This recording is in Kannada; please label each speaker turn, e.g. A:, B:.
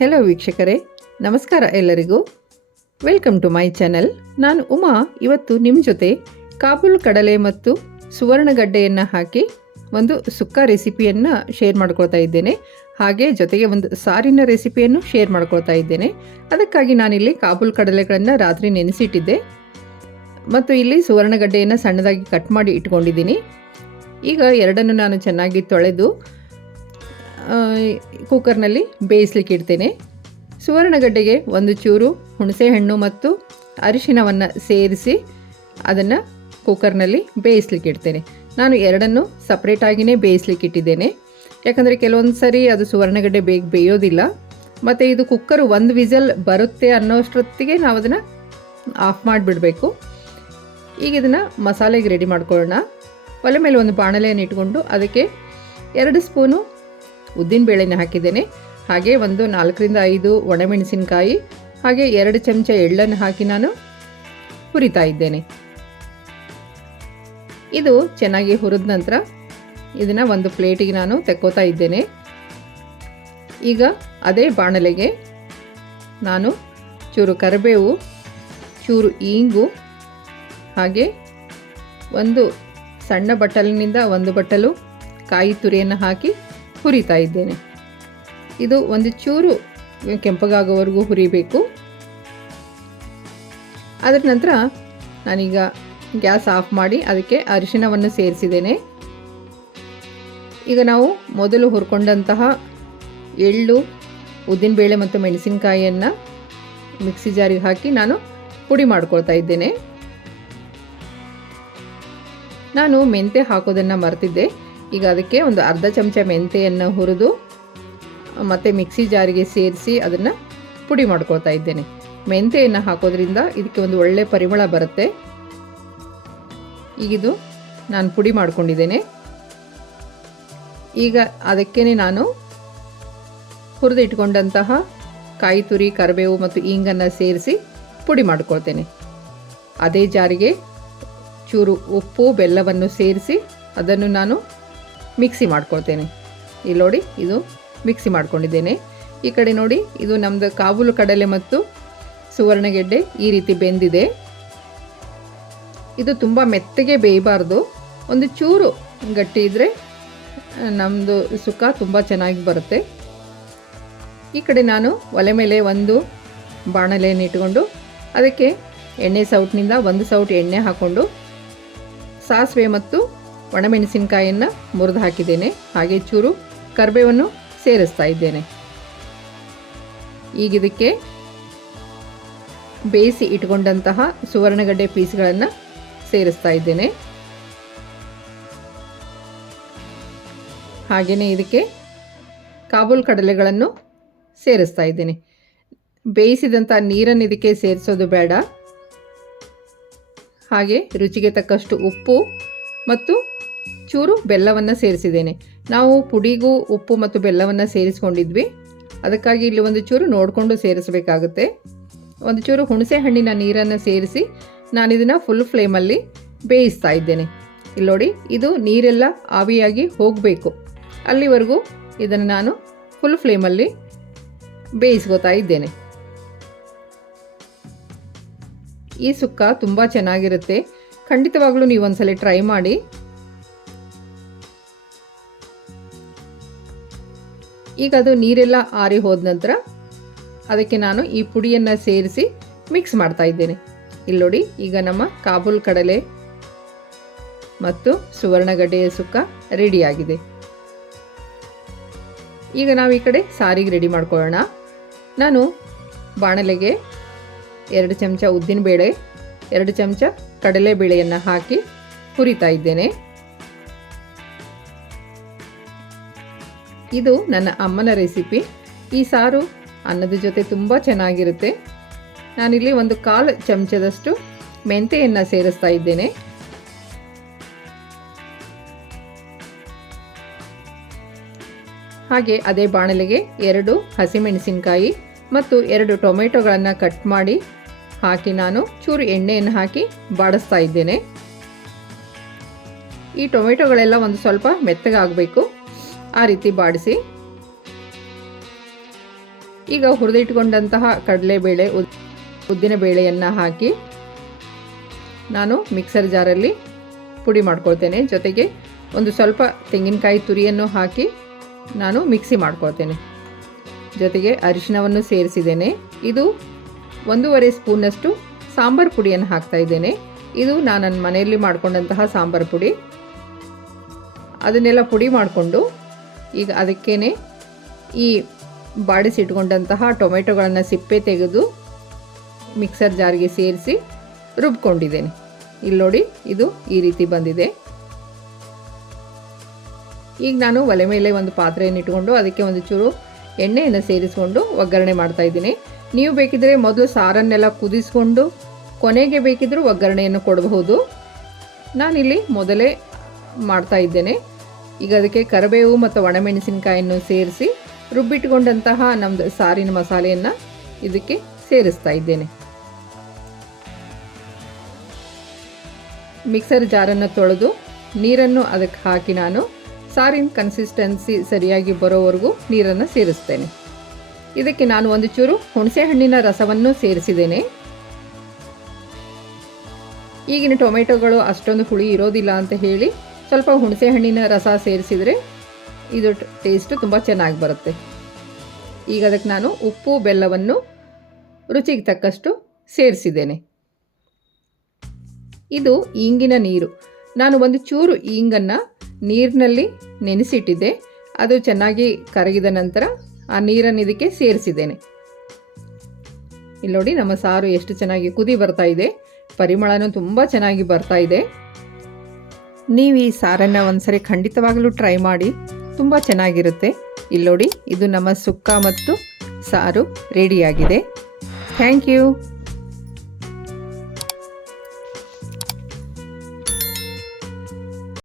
A: ಹೆಲೋ ವೀಕ್ಷಕರೇ. ನಮಸ್ಕಾರ ಎಲ್ಲರಿಗೂ. ವೆಲ್ಕಮ್ ಟು ಮೈ ಚಾನೆಲ್ ನಾನು ಉಮಾ. ಇವತ್ತು ನಿಮ್ಮ ಜೊತೆ ಕಾಬೂಲ್ ಕಡಲೆ ಮತ್ತು ಸುವರ್ಣಗಡ್ಡೆಯನ್ನು ಹಾಕಿ ಒಂದು ಸುಕ್ಕ ರೆಸಿಪಿಯನ್ನು ಶೇರ್ ಮಾಡ್ಕೊಳ್ತಾ ಇದ್ದೇನೆ. ಹಾಗೆ ಜೊತೆಗೆ ಒಂದು ಸಾರಿನ ರೆಸಿಪಿಯನ್ನು ಶೇರ್ ಮಾಡ್ಕೊಳ್ತಾ ಇದ್ದೇನೆ. ಅದಕ್ಕಾಗಿ ನಾನಿಲ್ಲಿ ಕಾಬೂಲ್ ಕಡಲೆಗಳನ್ನು ರಾತ್ರಿ ನೆನೆಸಿಟ್ಟಿದ್ದೆ. ಮತ್ತು ಇಲ್ಲಿ ಸುವರ್ಣಗಡ್ಡೆಯನ್ನು ಸಣ್ಣದಾಗಿ ಕಟ್ ಮಾಡಿ ಇಟ್ಕೊಂಡಿದ್ದೀನಿ. ಈಗ ಎರಡನ್ನು ನಾನು ಚೆನ್ನಾಗಿ ತೊಳೆದು ಕುಕ್ಕರ್ನಲ್ಲಿ ಬೇಯಿಸ್ಲಿಕ್ಕೆ ಇಡ್ತೇನೆ. ಸುವರ್ಣಗಡ್ಡೆಗೆ ಒಂದು ಚೂರು ಹುಣಸೆಹಣ್ಣು ಮತ್ತು ಅರಿಶಿನವನ್ನು ಸೇರಿಸಿ ಅದನ್ನು ಕುಕ್ಕರ್ನಲ್ಲಿ ಬೇಯಿಸ್ಲಿಕ್ಕೆ ಇಡ್ತೇನೆ. ನಾನು ಎರಡನ್ನು ಸಪ್ರೇಟಾಗಿಯೇ ಬೇಯಿಸ್ಲಿಕ್ಕೆ ಇಟ್ಟಿದ್ದೇನೆ. ಯಾಕಂದರೆ ಕೆಲವೊಂದು ಸರಿ ಅದು ಸುವರ್ಣಗಡ್ಡೆ ಬೇಗ ಬೇಯೋದಿಲ್ಲ. ಮತ್ತು ಇದು ಕುಕ್ಕರ್ ಒಂದು ವಿಸಲ್ ಬರುತ್ತೆ ಅನ್ನೋಷ್ಟೊತ್ತಿಗೆ ನಾವು ಅದನ್ನು ಆಫ್ ಮಾಡಿಬಿಡಬೇಕು. ಈಗ ಇದನ್ನು ಮಸಾಲೆಗೆ ರೆಡಿ ಮಾಡ್ಕೊಳ್ಳೋಣ. ಒಲೆ ಮೇಲೆ ಒಂದು ಬಾಣಲೆಯನ್ನು ಇಟ್ಕೊಂಡು ಅದಕ್ಕೆ ಎರಡು ಸ್ಪೂನು ಉದ್ದಿನಬೇಳೆನ ಹಾಕಿದ್ದೇನೆ. ಹಾಗೆ ಒಂದು ನಾಲ್ಕರಿಂದ ಐದು ಒಣಮೆಣಸಿನಕಾಯಿ, ಹಾಗೆ ಎರಡು ಚಮಚ ಎಳ್ಳನ್ನು ಹಾಕಿ ನಾನು ಹುರಿತಾ ಇದ್ದೇನೆ. ಇದು ಚೆನ್ನಾಗಿ ಹುರಿದ ನಂತರ ಇದನ್ನು ಒಂದು ಪ್ಲೇಟಿಗೆ ನಾನು ತೆಕ್ಕೋತಾ ಇದ್ದೇನೆ. ಈಗ ಅದೇ ಬಾಣಲೆಗೆ ನಾನು ಚೂರು ಕರಿಬೇವು, ಚೂರು ಈಂಗು, ಹಾಗೆ ಒಂದು ಸಣ್ಣ ಬಟ್ಟಲಿನಿಂದ ಒಂದು ಬಟ್ಟಲು ಕಾಯಿ ತುರಿಯನ್ನು ಹಾಕಿ ಹುರಿತಾ ಇದ್ದೇನೆ. ಇದು ಒಂದು ಚೂರು ಕೆಂಪಗಾಗೋವರೆಗೂ ಹುರಿಬೇಕು. ಅದರ ನಂತರ ನಾನೀಗ ಗ್ಯಾಸ್ ಆಫ್ ಮಾಡಿ ಅದಕ್ಕೆ ಅರಿಶಿಣವನ್ನು ಸೇರಿಸಿದ್ದೇನೆ. ಈಗ ನಾವು ಮೊದಲು ಹುರ್ಕೊಂಡಂತಹ ಎಳ್ಳು, ಉದ್ದಿನಬೇಳೆ ಮತ್ತು ಮೆಣಸಿನಕಾಯಿಯನ್ನು ಮಿಕ್ಸಿ ಜಾರಿಗೆ ಹಾಕಿ ನಾನು ಪುಡಿ ಮಾಡ್ಕೊಳ್ತಾ ಇದ್ದೇನೆ. ನಾನು ಮೆಂತೆ ಹಾಕೋದನ್ನು ಮರೆತಿದ್ದೆ. ಈಗ ಅದಕ್ಕೆ ಒಂದು ಅರ್ಧ ಚಮಚ ಮೆಂತೆಯನ್ನು ಹುರಿದು, ಮತ್ತು ಮಿಕ್ಸಿ ಜಾರಿಗೆ ಸೇರಿಸಿ ಅದನ್ನು ಪುಡಿ ಮಾಡ್ಕೊಳ್ತಾ ಇದ್ದೇನೆ. ಮೆಂತೆಯನ್ನು ಹಾಕೋದ್ರಿಂದ ಇದಕ್ಕೆ ಒಂದು ಒಳ್ಳೆ ಪರಿಮಳ ಬರುತ್ತೆ. ಈಗಿದು ನಾನು ಪುಡಿ ಮಾಡ್ಕೊಂಡಿದ್ದೇನೆ. ಈಗ ಅದಕ್ಕೇ ನಾನು ಹುರಿದು ಇಟ್ಕೊಂಡಂತಹ ಕಾಯಿ ತುರಿ, ಕರಿಬೇವು ಮತ್ತು ಇಂಗನ್ನು ಸೇರಿಸಿ ಪುಡಿ ಮಾಡ್ಕೊಳ್ತೇನೆ. ಅದೇ ಜಾರಿಗೆ ಚೂರು ಉಪ್ಪು, ಬೆಲ್ಲವನ್ನು ಸೇರಿಸಿ ಅದನ್ನು ನಾನು ಮಿಕ್ಸಿ ಮಾಡ್ಕೊಳ್ತೇನೆ. ಇಲ್ಲಿ ನೋಡಿ, ಇದು ಮಿಕ್ಸಿ ಮಾಡ್ಕೊಂಡಿದ್ದೇನೆ. ಈ ಕಡೆ ನೋಡಿ, ಇದು ನಮ್ಮದು ಕಾಬೂಲು ಕಡಲೆ ಮತ್ತು ಸುವರ್ಣಗೆಡ್ಡೆ ಈ ರೀತಿ ಬೆಂದಿದೆ. ಇದು ತುಂಬ ಮೆತ್ತಗೆ ಬೇಯಬಾರ್ದು. ಒಂದು ಚೂರು ಗಟ್ಟಿ ಇದ್ದರೆ ನಮ್ಮದು ಸುಖ ತುಂಬ ಚೆನ್ನಾಗಿ ಬರುತ್ತೆ. ಈ ಕಡೆ ನಾನು ಒಲೆ ಮೇಲೆ ಒಂದು ಬಾಣಲೆಯನ್ನು ಇಟ್ಕೊಂಡು ಅದಕ್ಕೆ ಎಣ್ಣೆ ಸೌಟ್ನಿಂದ ಒಂದು ಸೌಟ್ ಎಣ್ಣೆ ಹಾಕ್ಕೊಂಡು ಸಾಸಿವೆ ಮತ್ತು ಒಣಮೆಣಸಿನಕಾಯಿಯನ್ನು ಮುರಿದು ಹಾಕಿದ್ದೇನೆ. ಹಾಗೆ ಚೂರು ಕರಿಬೇವನ್ನು ಸೇರಿಸ್ತಾ ಇದ್ದೇನೆ. ಈಗ ಇದಕ್ಕೆ ಬೇಯಿಸಿ ಇಟ್ಕೊಂಡಂತಹ ಸುವರ್ಣಗಡ್ಡೆ ಪೀಸ್ಗಳನ್ನು ಸೇರಿಸ್ತಾ ಇದ್ದೇನೆ. ಹಾಗೆಯೇ ಇದಕ್ಕೆ ಕಾಬೂಲ್ ಕಡಲೆಗಳನ್ನು ಸೇರಿಸ್ತಾ ಇದ್ದೇನೆ. ಬೇಯಿಸಿದಂಥ ನೀರನ್ನು ಇದಕ್ಕೆ ಸೇರಿಸೋದು ಬೇಡ. ಹಾಗೆ ರುಚಿಗೆ ತಕ್ಕಷ್ಟು ಉಪ್ಪು ಮತ್ತು ಚೂರು ಬೆಲ್ಲವನ್ನು ಸೇರಿಸಿದ್ದೇನೆ. ನಾವು ಪುಡಿಗೂ ಉಪ್ಪು ಮತ್ತು ಬೆಲ್ಲವನ್ನು ಸೇರಿಸ್ಕೊಂಡಿದ್ವಿ. ಅದಕ್ಕಾಗಿ ಇಲ್ಲಿ ಒಂದು ಚೂರು ನೋಡಿಕೊಂಡು ಸೇರಿಸಬೇಕಾಗುತ್ತೆ. ಒಂದು ಚೂರು ಹುಣಸೆ ಹಣ್ಣಿನ ನೀರನ್ನು ಸೇರಿಸಿ ನಾನು ಇದನ್ನು ಫುಲ್ ಫ್ಲೇಮಲ್ಲಿ ಬೇಯಿಸ್ತಾ ಇದ್ದೇನೆ. ಇಲ್ಲಿ ನೋಡಿ, ಇದು ನೀರೆಲ್ಲ ಆವಿಯಾಗಿ ಹೋಗಬೇಕು. ಅಲ್ಲಿವರೆಗೂ ಇದನ್ನು ನಾನು ಫುಲ್ ಫ್ಲೇಮಲ್ಲಿ ಬೇಯಿಸ್ಕೋತಾ ಇದ್ದೇನೆ. ಈ ಸುಕ್ಕ ತುಂಬ ಚೆನ್ನಾಗಿರುತ್ತೆ. ಖಂಡಿತವಾಗ್ಲೂ ನೀವು ಒಂದ್ಸಲ ಟ್ರೈ ಮಾಡಿ. ಈಗ ಅದು ನೀರೆಲ್ಲ ಆರಿ ಹೋದ ನಂತರ ಅದಕ್ಕೆ ನಾನು ಈ ಪುಡಿಯನ್ನು ಸೇರಿಸಿ ಮಿಕ್ಸ್ ಮಾಡ್ತಾ ಇದ್ದೇನೆ. ಇಲ್ಲಿ ನೋಡಿ, ಈಗ ನಮ್ಮ ಕಾಬೂಲ್ ಕಡಲೆ ಮತ್ತು ಸುವರ್ಣಗಡ್ಡೆಯ ಸುಕ್ಕ ರೆಡಿಯಾಗಿದೆ ಈಗ ನಾವು ಈ ಕಡೆ ಸಾರಿಗೆ ರೆಡಿ ಮಾಡ್ಕೊಳ್ಳೋಣ. ನಾನು ಬಾಣಲೆಗೆ ಎರಡು ಚಮಚ ಉದ್ದಿನಬೇಳೆ, ಎರಡು ಚಮಚ ಕಡಲೆಬೇಳೆಯನ್ನು ಹಾಕಿ ಹುರಿತಾ ಇದ್ದೇನೆ. ಇದು ನನ್ನ ಅಮ್ಮನ ರೆಸಿಪಿ. ಈ ಸಾರು ಅನ್ನದ ಜೊತೆ ತುಂಬ ಚೆನ್ನಾಗಿರುತ್ತೆ. ನಾನಿಲ್ಲಿ ಒಂದು ಕಾಲು ಚಮಚದಷ್ಟು ಮೆಂತೆಯನ್ನು ಸೇರಿಸ್ತಾ ಇದ್ದೇನೆ. ಹಾಗೆ ಅದೇ ಬಾಣಲೆಗೆ ಎರಡು ಹಸಿಮೆಣಸಿನಕಾಯಿ ಮತ್ತು ಎರಡು ಟೊಮೆಟೊಗಳನ್ನು ಕಟ್ ಮಾಡಿ ಹಾಕಿ ನಾನು ಚೂರು ಎಣ್ಣೆಯನ್ನು ಹಾಕಿ ಬಾಡಿಸ್ತಾ ಇದ್ದೇನೆ. ಈ ಟೊಮೆಟೊಗಳೆಲ್ಲ ಒಂದು ಸ್ವಲ್ಪ ಮೆತ್ತಗಾಗಬೇಕು. ಆ ರೀತಿ ಬಾಡಿಸಿ. ಈಗ ಹುರಿದಿಟ್ಕೊಂಡಂತಹ ಕಡಲೆಬೇಳೆ ಬೇಳೆ ಉದ್ದಿನ ಬೇಳೆಯನ್ನು ಹಾಕಿ ನಾನು ಮಿಕ್ಸರ್ ಜಾರಲ್ಲಿ ಪುಡಿ ಮಾಡ್ಕೊಳ್ತೇನೆ. ಜೊತೆಗೆ ಒಂದು ಸ್ವಲ್ಪ ತೆಂಗಿನಕಾಯಿ ತುರಿಯನ್ನು ಹಾಕಿ ನಾನು ಮಿಕ್ಸಿ ಮಾಡ್ಕೊಳ್ತೇನೆ. ಜೊತೆಗೆ ಅರಿಶಿನವನ್ನು ಸೇರಿಸಿದ್ದೇನೆ. ಇದು ಒಂದೂವರೆ ಸ್ಪೂನಷ್ಟು ಸಾಂಬಾರು ಪುಡಿಯನ್ನು ಹಾಕ್ತಾ ಇದ್ದೇನೆ. ಇದು ನಾನು ನನ್ನ ಮನೆಯಲ್ಲಿ ಮಾಡಿಕೊಂಡಂತಹ ಸಾಂಬಾರು ಪುಡಿ. ಅದನ್ನೆಲ್ಲ ಪುಡಿ ಮಾಡಿಕೊಂಡು ಈಗ ಅದಕ್ಕೇ ಈ ಬಾಡಿಸಿಟ್ಕೊಂಡಂತಹ ಟೊಮೆಟೊಗಳನ್ನು ಸಿಪ್ಪೆ ತೆಗೆದು ಮಿಕ್ಸರ್ ಜಾರಿಗೆ ಸೇರಿಸಿ ರುಬ್ಕೊಂಡಿದ್ದೇನೆ. ಇಲ್ಲಿ ನೋಡಿ, ಇದು ಈ ರೀತಿ ಬಂದಿದೆ. ಈಗ ನಾನು ಒಲೆ ಮೇಲೆ ಒಂದು ಪಾತ್ರೆಯನ್ನು ಇಟ್ಕೊಂಡು ಅದಕ್ಕೆ ಒಂದು ಚೂರು ಎಣ್ಣೆಯನ್ನು ಸೇರಿಸ್ಕೊಂಡು ಒಗ್ಗರಣೆ ಮಾಡ್ತಾ ಇದ್ದೀನಿ. ನೀವು ಬೇಕಿದ್ರೆ ಮೊದಲು ಸಾರನ್ನೆಲ್ಲ ಕುದಿಸ್ಕೊಂಡು ಕೊನೆಗೆ ಬೇಕಿದ್ದರೂ ಒಗ್ಗರಣೆಯನ್ನು ಕೊಡಬಹುದು. ನಾನಿಲ್ಲಿ ಮೊದಲೇ ಮಾಡ್ತಾ ಇದ್ದೇನೆ. ಈಗ ಅದಕ್ಕೆ ಕರಿಬೇವು ಮತ್ತು ಒಣಮೆಣಸಿನಕಾಯಿಯನ್ನು ಸೇರಿಸಿ ರುಬ್ಬಿಟ್ಕೊಂಡಂತಹ ನಮ್ಮದು ಸಾರಿನ ಮಸಾಲೆಯನ್ನು ಇದಕ್ಕೆ ಸೇರಿಸ್ತಾ ಇದ್ದೇನೆ. ಮಿಕ್ಸರ್ ಜಾರನ್ನು ತೊಳೆದು ನೀರನ್ನು ಅದಕ್ಕೆ ಹಾಕಿ ನಾನು ಸಾರಿನ ಕನ್ಸಿಸ್ಟೆನ್ಸಿ ಸರಿಯಾಗಿ ಬರೋವರೆಗೂ ನೀರನ್ನು ಸೇರಿಸ್ತೇನೆ. ಇದಕ್ಕೆ ನಾನು ಒಂದು ಚೂರು ಹುಣಸೆ ಹಣ್ಣಿನ ರಸವನ್ನು ಸೇರಿಸಿದ್ದೇನೆ. ಈಗಿನ ಟೊಮೆಟೊಗಳು ಅಷ್ಟೊಂದು ಹುಳಿ ಇರೋದಿಲ್ಲ ಅಂತ ಹೇಳಿ ಸ್ವಲ್ಪ ಹುಣಸೆ ಹಣ್ಣಿನ ರಸ ಸೇರಿಸಿದರೆ ಇದು ಟೇಸ್ಟು ತುಂಬ ಚೆನ್ನಾಗಿ ಬರುತ್ತೆ. ಈಗ ಅದಕ್ಕೆ ನಾನು ಉಪ್ಪು, ಬೆಲ್ಲವನ್ನು ರುಚಿಗೆ ತಕ್ಕಷ್ಟು ಸೇರಿಸಿದ್ದೇನೆ. ಇದು ಇಂಗಿನ ನೀರು. ನಾನು ಒಂದು ಚೂರು ಇಂಗನ್ನು ನೀರಿನಲ್ಲಿ ನೆನೆಸಿಟ್ಟಿದ್ದೆ. ಅದು ಚೆನ್ನಾಗಿ ಕರಗಿದ ನಂತರ ಆ ನೀರನ್ನು ಇದಕ್ಕೆ ಸೇರಿಸಿದ್ದೇನೆ. ಇಲ್ಲಿ ನೋಡಿ ನಮ್ಮ ಸಾರು ಎಷ್ಟು ಚೆನ್ನಾಗಿ ಕುದಿ ಬರ್ತಾ ಇದೆ. ಪರಿಮಳನೂ ತುಂಬ ಚೆನ್ನಾಗಿ ಬರ್ತಾ ಇದೆ. ನೀವು ಈ ಸಾರನ್ನು ಒಂದ್ಸರಿ ಖಂಡಿತವಾಗಲೂ ಟ್ರೈ ಮಾಡಿ, ತುಂಬ ಚೆನ್ನಾಗಿರುತ್ತೆ. ಇಲ್ಲಿ ನೋಡಿ, ಇದು ನಮ್ಮ ಸುಕ್ಕ ಮತ್ತು ಸಾರು ರೆಡಿಯಾಗಿದೆ ಥ್ಯಾಂಕ್ ಯು